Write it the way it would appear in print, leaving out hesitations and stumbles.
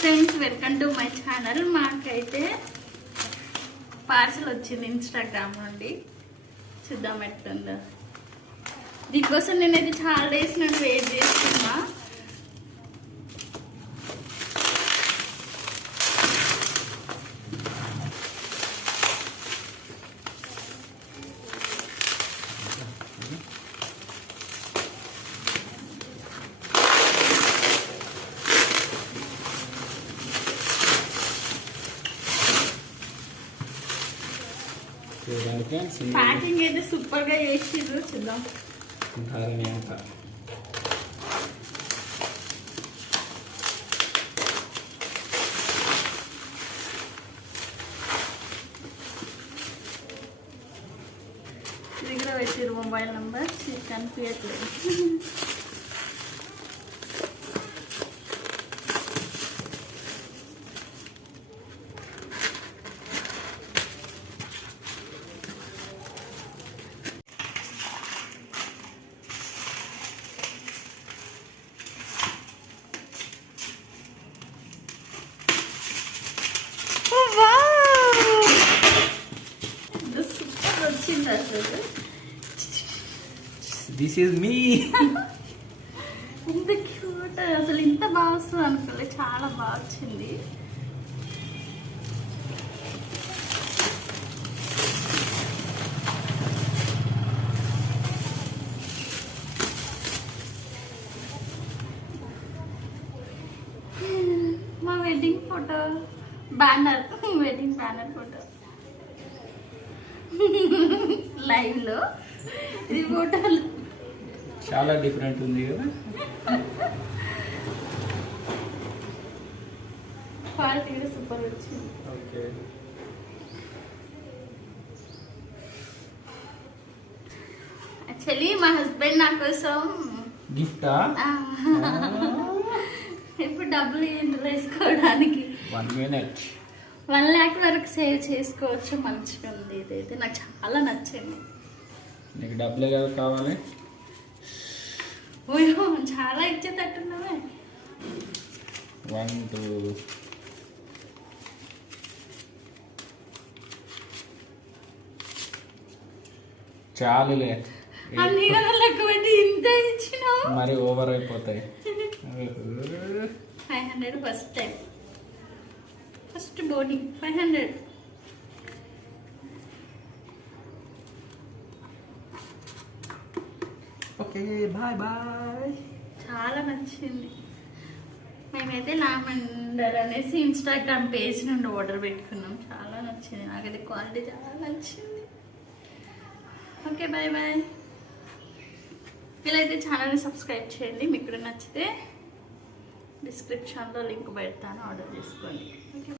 Friends, welcome to my channel. మాకైతే parcel వచ్చింది Instagram నుండి. చూద్దాం ఎట్లుందో. దీనికోసం నేనైతే చాలా డేస్ నుండి వెయిట్ చేస్తున్నా. ప్యాకింగ్ అయితే సూపర్ గా చేసిర్రు. చూద్దాం. దగ్గర పెట్టిర్రు మొబైల్ నంబర్, కనిపించట్లేదు. This is me. ఇంత క్యూట్, అసలు ఇంత బాగా వస్తుంది అనుకోలే. చాలా బాగా వచ్చింది. మా wedding photo banner, wedding banner photo live లో. ఇది ఫోటోలు చాలా డిఫరెంట్ ఉంది కదా. క్వాలిటీ కూడా సూపర్ వచ్చింది. ఓకే. యాక్చువల్లీ మా హస్బెండ్ నా కోసం గిఫ్టా? ఇప్పుడు డబ్బులు ఏంటో వేసుకోవడానికి 1 minute 1 lakh వరకు సేవ్ చేసుకోవచ్చు. మంచిగా ఉంది. ఇదైతే నాకు చాలా నచ్చింది. నీకు డబ్బులే కదా కావాలి. ఓయో, చాలా ఇచ్చేటట్టున్నావే. 1 2 చాలులే. అన్ని లెక్క పెట్టి ఇంత ఇచ్చినావు. మరి ఓవర్ అయిపోతాయి. 500 first time, first boarding 500. Okay, bye bye. చాలా నచ్చింది. మేమైతే లావెండర్ అనేసి ఇన్స్టాగ్రామ్ పేజ్ నుండి ఆర్డర్ పెట్టుకున్నాం. చాలా నచ్చింది నాకైతే, క్వాలిటీ చాలా నచ్చింది. Okay, bye bye. వీలైతే ఛానల్ని సబ్స్క్రైబ్ చేయండి. మీకు కూడా నచ్చితే డిస్క్రిప్షన్లో లింక్ పెడతాను, ఆర్డర్ చేసుకోండి. ఓకే.